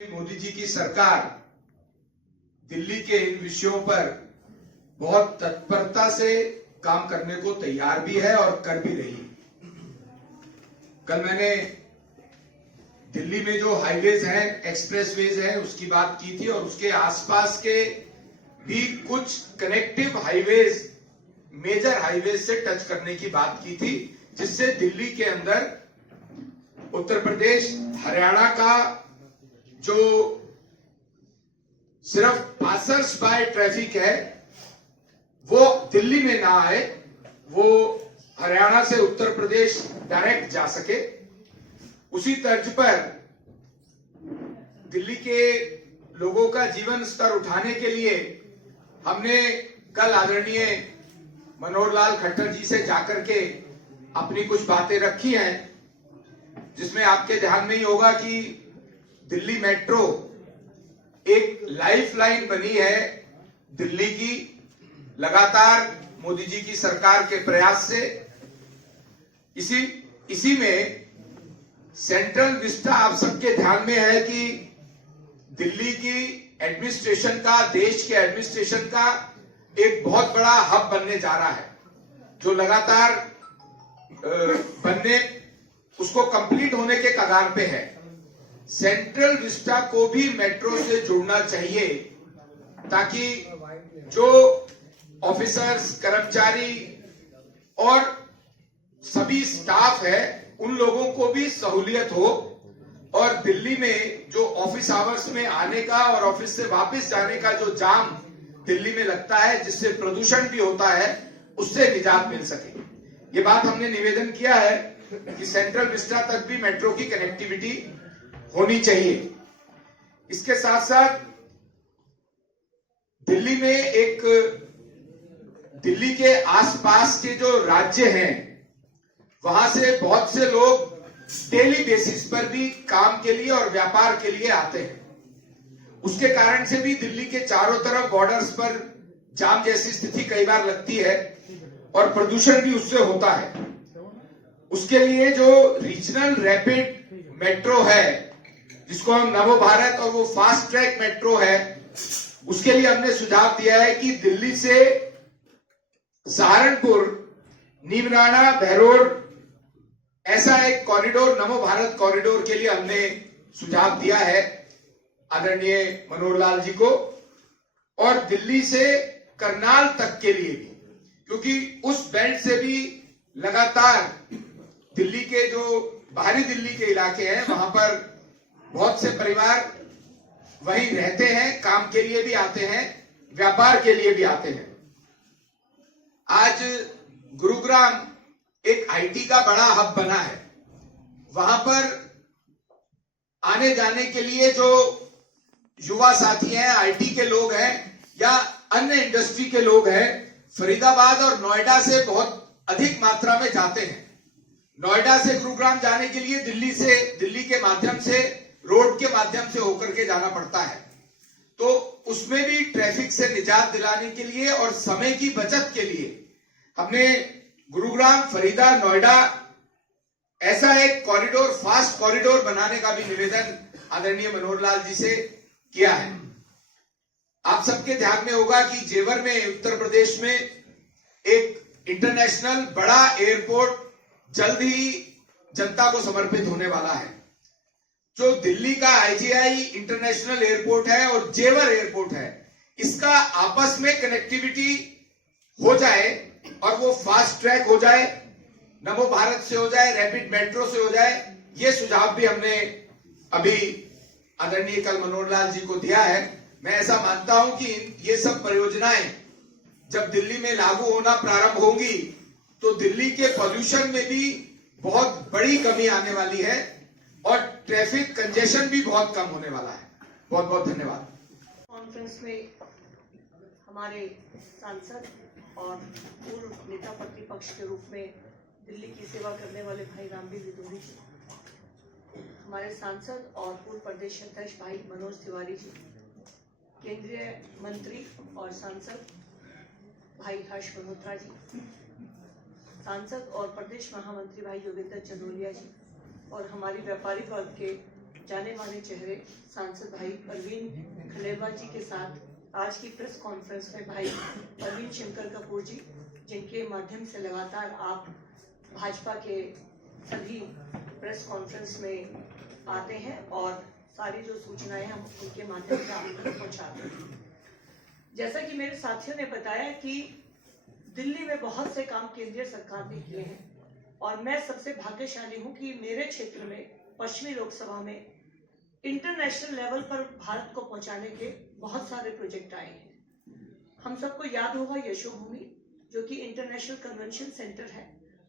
मोदी जी की सरकार दिल्ली के इन विषयों पर बहुत तत्परता से काम करने को तैयार भी है और कर भी रही है। कल मैंने दिल्ली में जो हाईवेज हैं, एक्सप्रेसवेज हैं, उसकी बात की थी और उसके आसपास के भी कुछ कनेक्टिव हाईवेज, मेजर हाईवेज से टच करने की बात की थी, जिससे दिल्ली के अंदर उत्तर प्रदेश, हरियाणा का जो सिर्फ पासर्स बाय ट्रैफिक है वो दिल्ली में ना आए, वो हरियाणा से उत्तर प्रदेश डायरेक्ट जा सके। उसी तर्ज पर दिल्ली के लोगों का जीवन स्तर उठाने के लिए हमने कल आदरणीय मनोहर लाल खट्टर जी से जाकर के अपनी कुछ बातें रखी हैं, जिसमें आपके ध्यान में ही होगा कि दिल्ली मेट्रो एक लाइफलाइन बनी है दिल्ली की, लगातार मोदी जी की सरकार के प्रयास से। इसी में सेंट्रल विस्टा आप सबके ध्यान में है कि दिल्ली की एडमिनिस्ट्रेशन का, देश के एडमिनिस्ट्रेशन का एक बहुत बड़ा हब बनने जा रहा है, जो लगातार बनने, उसको कंप्लीट होने के कगार पे है। सेंट्रल विस्टा को भी मेट्रो से जुड़ना चाहिए ताकि जो ऑफिसर्स, कर्मचारी और सभी स्टाफ है, उन लोगों को भी सहूलियत हो और दिल्ली में जो ऑफिस आवर्स में आने का और ऑफिस से वापस जाने का जो जाम दिल्ली में लगता है, जिससे प्रदूषण भी होता है, उससे निजात मिल सके। ये बात हमने निवेदन किया है कि सेंट्रल विस्टा तक भी मेट्रो की कनेक्टिविटी होनी चाहिए। इसके साथ साथ दिल्ली में दिल्ली के आसपास के जो राज्य हैं, वहां से बहुत से लोग डेली बेसिस पर भी काम के लिए और व्यापार के लिए आते हैं। उसके कारण से भी दिल्ली के चारों तरफ बॉर्डर्स पर जाम जैसी स्थिति कई बार लगती है और प्रदूषण भी उससे होता है। उसके लिए जो रीजनल रैपिड मेट्रो है, जिसको हम नवो भारत, और वो फास्ट ट्रैक मेट्रो है, उसके लिए हमने सुझाव दिया है कि दिल्ली से सहारनपुर, नीमराना, बहरोड, ऐसा एक कॉरिडोर, नवो भारत कॉरिडोर के लिए हमने सुझाव दिया है आदरणीय मनोहर लाल जी को, और दिल्ली से करनाल तक के लिए भी, क्योंकि उस बेल्ट से भी लगातार दिल्ली के जो बाहरी दिल्ली के इलाके हैं, वहां पर बहुत से परिवार वहीं रहते हैं, काम के लिए भी आते हैं, व्यापार के लिए भी आते हैं। आज गुरुग्राम एक आईटी का बड़ा हब बना है। वहां पर आने जाने के लिए जो युवा साथी हैं, आईटी के लोग हैं या अन्य इंडस्ट्री के लोग हैं, फरीदाबाद और नोएडा से बहुत अधिक मात्रा में जाते हैं। नोएडा से गुरुग्राम जाने के लिए दिल्ली के माध्यम से, रोड के माध्यम से होकर के जाना पड़ता है। तो उसमें भी ट्रैफिक से निजात दिलाने के लिए और समय की बचत के लिए हमने गुरुग्राम, फरीदा, नोएडा ऐसा एक कॉरिडोर, फास्ट कॉरिडोर बनाने का भी निवेदन आदरणीय मनोहर लाल जी से किया है। आप सबके ध्यान में होगा कि जेवर में, उत्तर प्रदेश में एक इंटरनेशनल बड़ा एयरपोर्ट जल्द ही जनता को समर्पित होने वाला है। जो दिल्ली का आईजीआई इंटरनेशनल एयरपोर्ट है और जेवर एयरपोर्ट है, इसका आपस में कनेक्टिविटी हो जाए और वो फास्ट ट्रैक हो जाए, नमो भारत से हो जाए, रैपिड मेट्रो से हो जाए, ये सुझाव भी हमने अभी आदरणीय कल मनोहर लाल जी को दिया है। मैं ऐसा मानता हूं कि ये सब परियोजनाएं जब दिल्ली में लागू होना प्रारंभ होंगी तो दिल्ली के पॉल्यूशन में भी बहुत बड़ी कमी आने वाली है और ट्रैफिक कंजेशन भी बहुत कम होने वाला है। बहुत बहुत धन्यवाद। कॉन्फ्रेंस में हमारे सांसद और पूर्व नेता प्रतिपक्ष के रूप में दिल्ली की सेवा करने वाले भाई रामबीर विदुरी जी, हमारे सांसद और पूर्व प्रदेश अध्यक्ष भाई मनोज तिवारी जी, केंद्रीय मंत्री और सांसद भाई हर्ष मल्होत्रा जी, सांसद और प्रदेश महामंत्री भाई योगेंद्र चंदोलिया जी, और हमारी व्यापारी वर्ग के जाने माने चेहरे सांसद भाई परवीन खंडेलवाल जी के साथ आज की प्रेस कॉन्फ्रेंस में भाई परवीन शंकर कपूर जी, जिनके माध्यम से लगातार आप भाजपा के सभी प्रेस कॉन्फ्रेंस में आते हैं और सारी जो सूचनाएं हम उनके माध्यम से आप तक पहुंचाते हैं। जैसा कि मेरे साथियों ने बताया कि दिल्ली में बहुत से काम केंद्रीय सरकार ने किए हैं और मैं सबसे भाग्यशाली हूं कि मेरे क्षेत्र में पश्चिमी लोकसभा में इंटरनेशनल लेवल पर भारत को पहुंचाने के बहुत सारे प्रोजेक्ट आए हैं। हम सबको याद होगा यशोभूमि, जो कि इंटरनेशनल कन्वेंशन सेंटर है।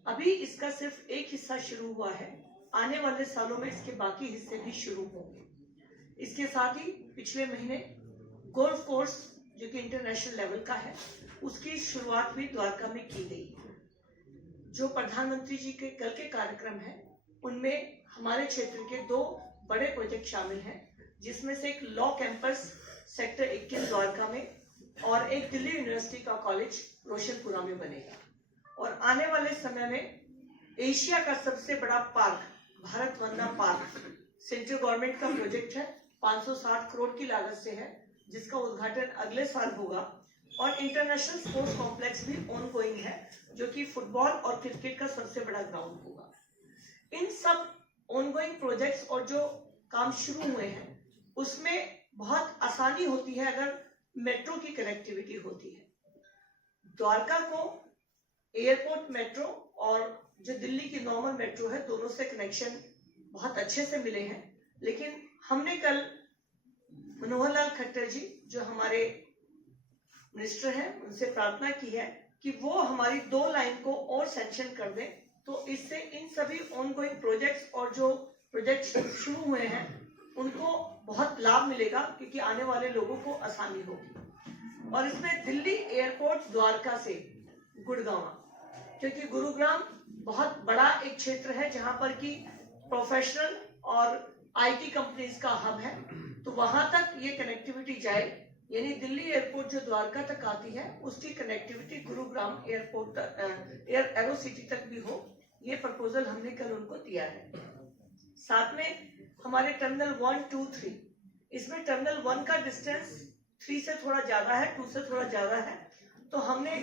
अभी इसका सिर्फ एक हिस्सा शुरू हुआ है, आने वाले सालों में इसके बाकी हिस्से भी शुरू होंगे। इसके साथ ही पिछले महीने गोल्फ कोर्स, जो कि इंटरनेशनल लेवल का है, उसकी शुरुआत भी द्वारका में की गई। जो प्रधानमंत्री जी के कल के कार्यक्रम है, उनमें हमारे क्षेत्र के 2 बड़े प्रोजेक्ट शामिल हैं, जिसमें से एक लॉ कैंपस सेक्टर 21 द्वारका में और एक दिल्ली यूनिवर्सिटी का कॉलेज रोशनपुरा में बनेगा। और आने वाले समय में एशिया का सबसे बड़ा पार्क, भारत वंदना पार्क, सेंट्रल गवर्नमेंट का प्रोजेक्ट है, 560 करोड़ की लागत से है, जिसका उद्घाटन अगले साल होगा। और इंटरनेशनल स्पोर्ट्स कॉम्प्लेक्स भी ऑनगोइंग है, जो कि फुटबॉल और क्रिकेट का सबसे बड़ा ग्राउंड होगा। इन सब ऑनगोइंग प्रोजेक्ट्स और जो काम शुरू हुए हैं, उसमें बहुत आसानी होती है अगर मेट्रो की कनेक्टिविटी होती है। द्वारका को एयरपोर्ट मेट्रो और जो दिल्ली की नॉर्मल मेट्रो है, दोनों से कनेक्शन बहुत अच्छे से मिले हैं। लेकिन हमने कल मनोहर लाल खट्टर जी, जो हमारे मिनिस्टर हैं, उनसे प्रार्थना की है कि वो हमारी 2 लाइन को और सैंक्शन कर दें, तो इससे इन सभी ऑनगोइंग प्रोजेक्ट्स और जो प्रोजेक्ट्स शुरू हुए हैं उनको बहुत लाभ मिलेगा, क्योंकि आने वाले लोगों को आसानी होगी। और इसमें दिल्ली एयरपोर्ट द्वारका से गुड़गांव, क्योंकि गुरुग्राम बहुत बड़ा एक क्षेत्र है जहां पर कि प्रोफेशनल और आईटी कंपनीज का हब है, तो वहां तक ये कनेक्टिविटी जाए, यानी दिल्ली एयरपोर्ट जो द्वारका तक आती है, उसकी कनेक्टिविटी गुरुग्राम एयरपोर्ट तक, एरो सिटी तक भी हो। ये प्रपोजल हमने कल उनको दिया है। साथ में हमारे टर्मिनल 1, 2, 3, इसमें टर्मिनल 1 का डिस्टेंस 3 से थोड़ा ज्यादा है, 2 से थोड़ा ज्यादा है, तो हमने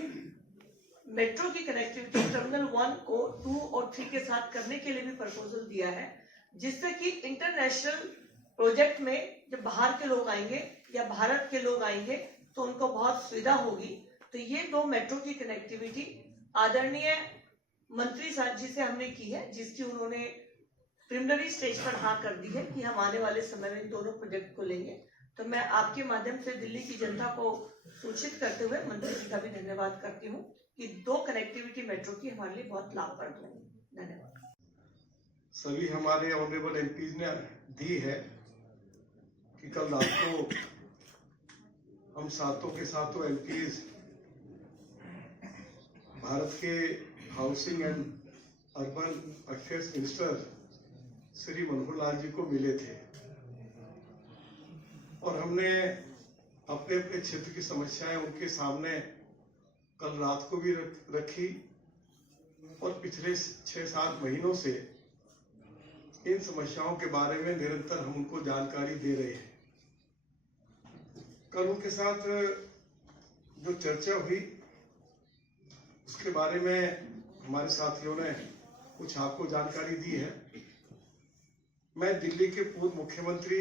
मेट्रो की कनेक्टिविटी टर्मिनल 1 को 2 और 3 के साथ करने के लिए भी प्रपोजल दिया है, जिससे कि इंटरनेशनल प्रोजेक्ट में जब बाहर के लोग आएंगे या भारत के लोग आएंगे तो उनको बहुत सुविधा होगी। तो ये 2 मेट्रो की कनेक्टिविटी आदरणीय मंत्री साहब जी से हमने की है, जिसकी उन्होंने प्रिलिमिनरी स्टेज पर हाँ कर दी है कि हम आने वाले समय में इन दोनों प्रोजेक्ट को लेंगे। तो मैं आपके माध्यम से दिल्ली की जनता को सूचित करते हुए मंत्री जी का भी धन्यवाद करती हूँ कि 2 कनेक्टिविटी मेट्रो की हमारे लिए बहुत लाभप्रद होगी। धन्यवाद। सभी हमारे ऑनरेबल एमपीज ने दी है कि कल रात को हम सातों के सातों एमपीज भारत के housing and urban affairs minister Shri Manohar Lal ji को मिले थे और हमने अपने अपने क्षेत्र की समस्याएं उनके सामने कल रात को भी रखी और पिछले 6-7 महीनों से इन समस्याओं के बारे में निरंतर हम उनको जानकारी दे रहे हैं। कल उनके साथ जो चर्चा हुई उसके बारे में हमारे साथियों ने कुछ आपको जानकारी दी है। मैं दिल्ली के पूर्व मुख्यमंत्री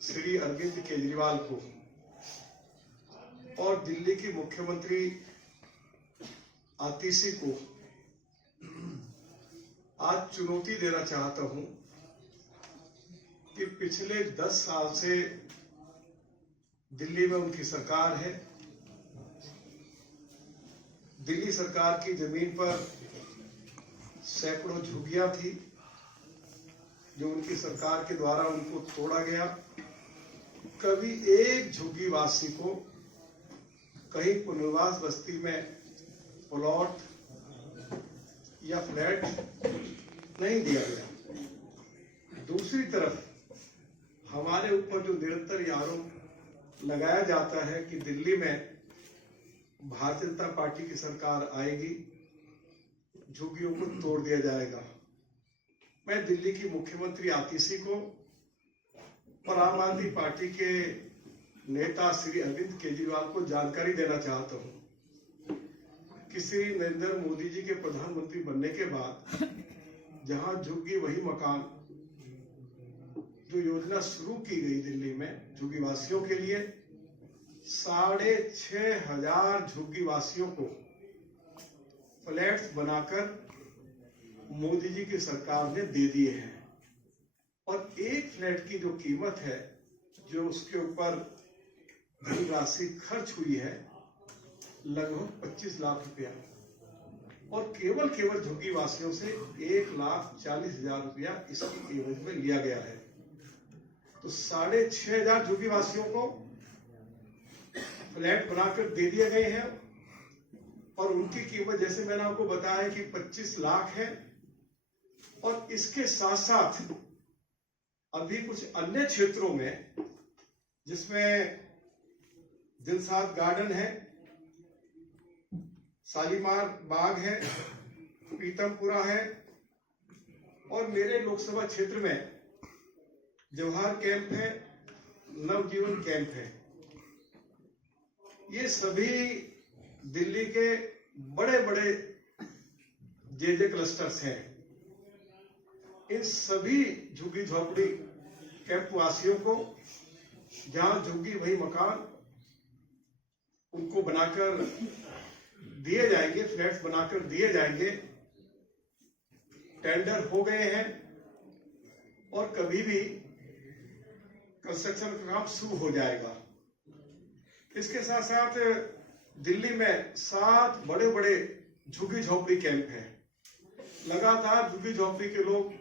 श्री अरविंद केजरीवाल को और दिल्ली की मुख्यमंत्री आतिशी को आज चुनौती देना चाहता हूं कि पिछले 10 साल से दिल्ली में उनकी सरकार है। दिल्ली सरकार की जमीन पर सैकड़ों झुग्गियां थी जो उनकी सरकार के द्वारा उनको तोड़ा गया। कभी एक झुग्गीवासी को कहीं पुनर्वास बस्ती में प्लॉट या फ्लैट नहीं दिया गया। दूसरी तरफ हमारे ऊपर जो निरंतर ये आरोप लगाया जाता है कि दिल्ली में भारतीय जनता पार्टी की सरकार आएगी, झुग्गियों को तोड़ दिया जाएगा। मैं दिल्ली की मुख्यमंत्री आतिशी को और आम आदमी पार्टी के नेता श्री अरविंद केजरीवाल को जानकारी देना चाहता हूं कि श्री नरेंद्र मोदी जी के प्रधानमंत्री बनने के बाद जहां झुग्गी वही मकान जो योजना शुरू की गई दिल्ली में झुग्गी वासियों के लिए 6,500 झुग्गी वासियों को फ्लैट्स बनाकर मोदी जी की सरकार ने दे दिए हैं और एक फ्लैट की जो कीमत है जो उसके ऊपर धनराशि खर्च हुई है लगभग 25 लाख रुपया और केवल झुग्गी वासियों से 1,40,000 रुपया इसकी एवज में लिया गया है। तो 6,500 झुग्गी वासियों को फ्लैट बनाकर दे दिए गए हैं और उनकी कीमत जैसे मैंने आपको बताया कि 25 लाख है और इसके साथ साथ अभी कुछ अन्य क्षेत्रों में जिसमें दिलसाद गार्डन है, शालीमार बाग है, पीतमपुरा है और मेरे लोकसभा क्षेत्र में जवाहर कैंप है, नवजीवन कैंप है। ये सभी दिल्ली के बड़े बड़े जे क्लस्टर्स हैं। इन सभी झुग्गी झोपड़ी कैंप वासियों को जहां झुग्गी वही मकान उनको बनाकर दिए जाएंगे, फ्लैट्स बनाकर दिए जाएंगे। टेंडर हो गए हैं और कभी भी कंस्ट्रक्शन का काम शुरू हो जाएगा। इसके साथ साथ दिल्ली में 7 बड़े बड़े झुग्गी झोपड़ी कैंप हैं। लगातार झुग्गी झोपड़ी के लोग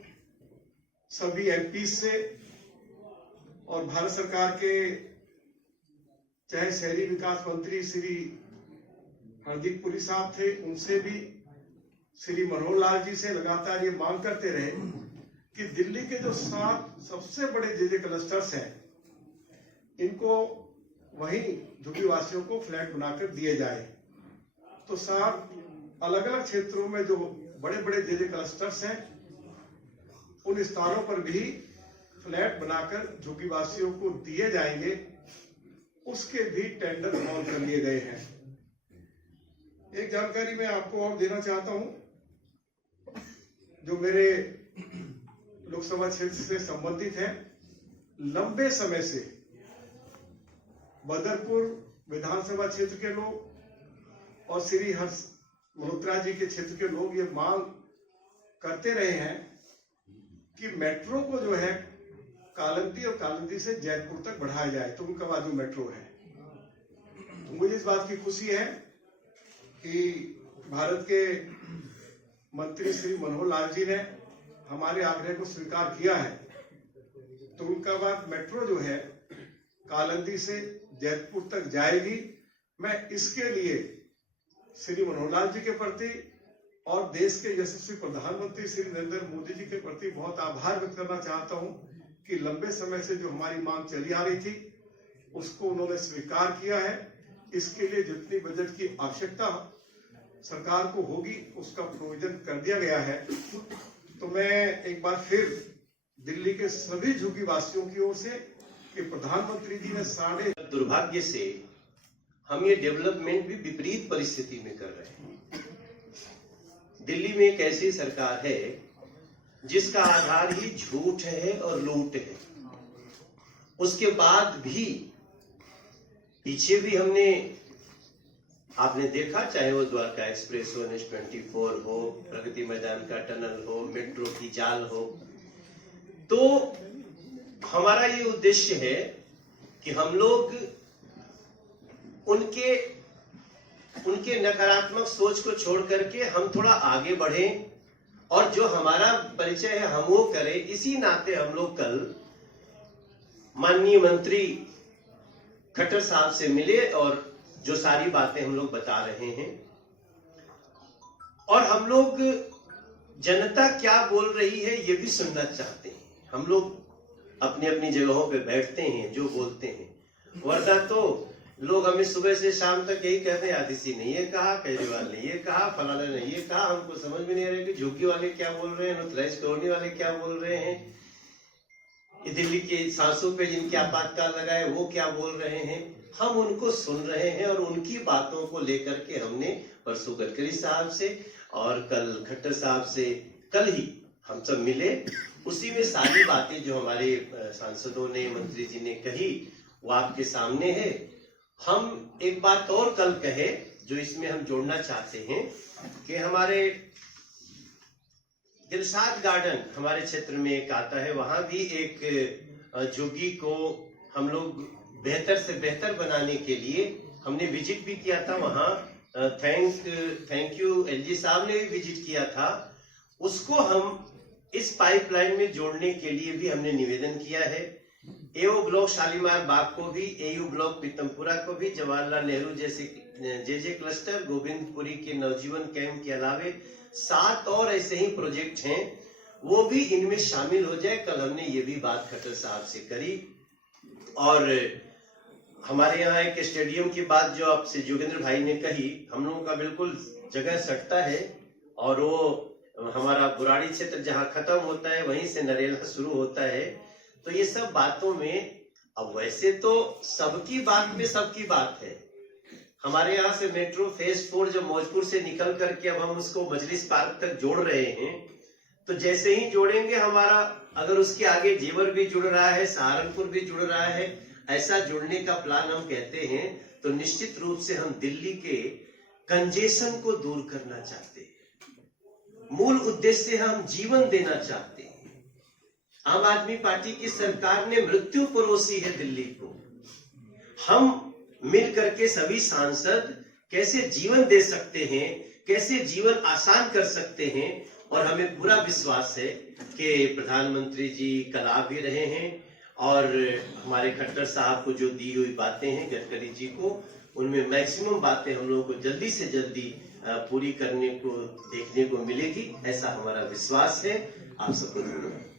सभी एमपी से और भारत सरकार के चाहे शहरी विकास मंत्री श्री हरदीप पुरी साहब थे, उनसे भी श्री मनोहर लाल जी से लगातार ये मांग करते रहे कि दिल्ली के जो 7 सबसे बड़े जे क्लस्टर्स हैं इनको वहीं झुग्गी वासियों को फ्लैट बनाकर दिए जाए। तो 7 अलग अलग क्षेत्रों में जो बड़े बड़े जे क्लस्टर्स हैं उन स्थानों पर भी फ्लैट बनाकर झुग्गी वासियों को दिए जाएंगे। उसके भी टेंडर कॉल कर लिए गए हैं। एक जानकारी मैं आपको और देना चाहता हूं जो मेरे लोकसभा क्षेत्र से संबंधित है। लंबे समय से बदरपुर विधानसभा क्षेत्र के लोग और श्री हर्ष मल्होत्रा जी के क्षेत्र के लोग ये मांग करते रहे हैं कि मेट्रो को जो है कालंदी और कालंदी से जयपुर तक बढ़ाया जाए। तो उनका बाद जो मेट्रो है, तो मुझे इस बात की खुशी है कि भारत के मंत्री श्री मनोहर लाल जी ने हमारे आग्रह को स्वीकार किया है। तो उनका बाद मेट्रो जो है कालंदी से जयपुर तक जाएगी। मैं इसके लिए श्री मनोहर लाल जी के प्रति और देश के यशस्वी प्रधानमंत्री श्री नरेंद्र मोदी जी के प्रति बहुत आभार व्यक्त करना चाहता हूं कि लंबे समय से जो हमारी मांग चली आ रही थी उसको उन्होंने स्वीकार किया है। इसके लिए जितनी बजट की आवश्यकता सरकार को होगी उसका प्रोविजन कर दिया गया है। तो मैं एक बार फिर दिल्ली के सभी झुग्गी वासियों की ओर से कि प्रधानमंत्री जी ने दुर्भाग्य से हम ये डेवलपमेंट भी विपरीत परिस्थिति में कर रहे हैं। दिल्ली में एक ऐसी सरकार है जिसका आधार ही झूठ है और लूट है। उसके बाद भी पीछे भी आपने देखा, चाहे वो द्वारका एक्सप्रेस हो, NH-24 हो, प्रगति मैदान का टनल हो, मेट्रो की जाल हो, तो हमारा ये उद्देश्य है कि हम लोग उनके नकारात्मक सोच को छोड़ करके हम थोड़ा आगे बढ़ें और जो हमारा परिचय है हम वो करें। इसी नाते हम लोग कल माननीय मंत्री खट्टर साहब से मिले और जो सारी बातें हम लोग बता रहे हैं और हम लोग जनता क्या बोल रही है ये भी सुनना चाहते हैं। हम लोग अपनी अपनी जगहों पे बैठते हैं, जो बोलते हैं, वरना तो लोग हमें सुबह से शाम तक यही कहते हैं, आदिसी ने ये कहा, केजरीवाल ने ये कहा, फलाना ने ये कहा। हमको समझ में नहीं आ रहा कि झुग्गी वाले क्या बोल रहे हैं, अनऑथराइज्ड कॉलोनी वाले क्या बोल रहे हैं। दिल्ली के सांसों पे जिनके आपातकाल लगाए वो क्या बोल रहे हैं, हम उनको सुन रहे हैं और उनकी बातों को लेकर के हमने परसों गडकरी साहब से और कल खट्टर साहब से कल ही हम सब मिले। उसी में सारी बातें जो हमारे सांसदों ने, मंत्री जी ने कही वो आपके सामने है। हम एक बात और कल कहे जो इसमें हम जोड़ना चाहते हैं कि हमारे दिलशाद गार्डन हमारे क्षेत्र में एक आता है, वहां भी एक झुग्गी को हम लोग बेहतर से बेहतर बनाने के लिए हमने विजिट भी किया था वहां। थैंक यू एलजी साहब ने भी विजिट किया था। उसको हम इस पाइपलाइन में जोड़ने के लिए भी हमने निवेदन किया है। एओ ब्लॉक शालीमार बाग को भी, एयू ब्लॉक पीतमपुरा को भी, जवाहरलाल नेहरू जैसे जे क्लस्टर, गोविंदपुरी के नवजीवन कैंप के अलावे 7 और ऐसे ही प्रोजेक्ट हैं, वो भी इनमें शामिल हो जाए। कल हमने ये भी बात खट्टर साहब से करी। और हमारे यहाँ एक स्टेडियम की बात जो आपसे जोगेंद्र भाई ने कही, हम लोगों का बिल्कुल जगह सटता है और वो हमारा बुराड़ी क्षेत्र जहाँ खत्म होता है वहीं से नरेला शुरू होता है। तो ये सब बातों में अब वैसे तो सबकी बात में सबकी बात है। हमारे यहाँ से मेट्रो फेज 4 जब मौजपुर से निकल करके अब हम उसको मजलिस पार्क तक जोड़ रहे हैं, तो जैसे ही जोड़ेंगे हमारा अगर उसके आगे जेवर भी जुड़ रहा है, सहारनपुर भी जुड़ रहा है, ऐसा जुड़ने का प्लान हम कहते हैं, तो निश्चित रूप से हम दिल्ली के कंजेशन को दूर करना चाहते हैं। मूल उद्देश्य हम जीवन देना चाहते हैं। आम आदमी पार्टी की सरकार ने मृत्यु परोसी है दिल्ली को। हम मिल करके सभी सांसद कैसे जीवन दे सकते हैं, कैसे जीवन आसान कर सकते हैं, और हमें पूरा विश्वास है कि प्रधानमंत्री जी कल आ भी रहे हैं और हमारे खट्टर साहब को जो दी हुई बातें हैं गडकरी जी को, उनमें मैक्सिमम बातें हम लोगों को जल्दी से जल्दी पूरी करने को देखने को मिलेगी, ऐसा हमारा विश्वास है। आप सबको धन्यवाद।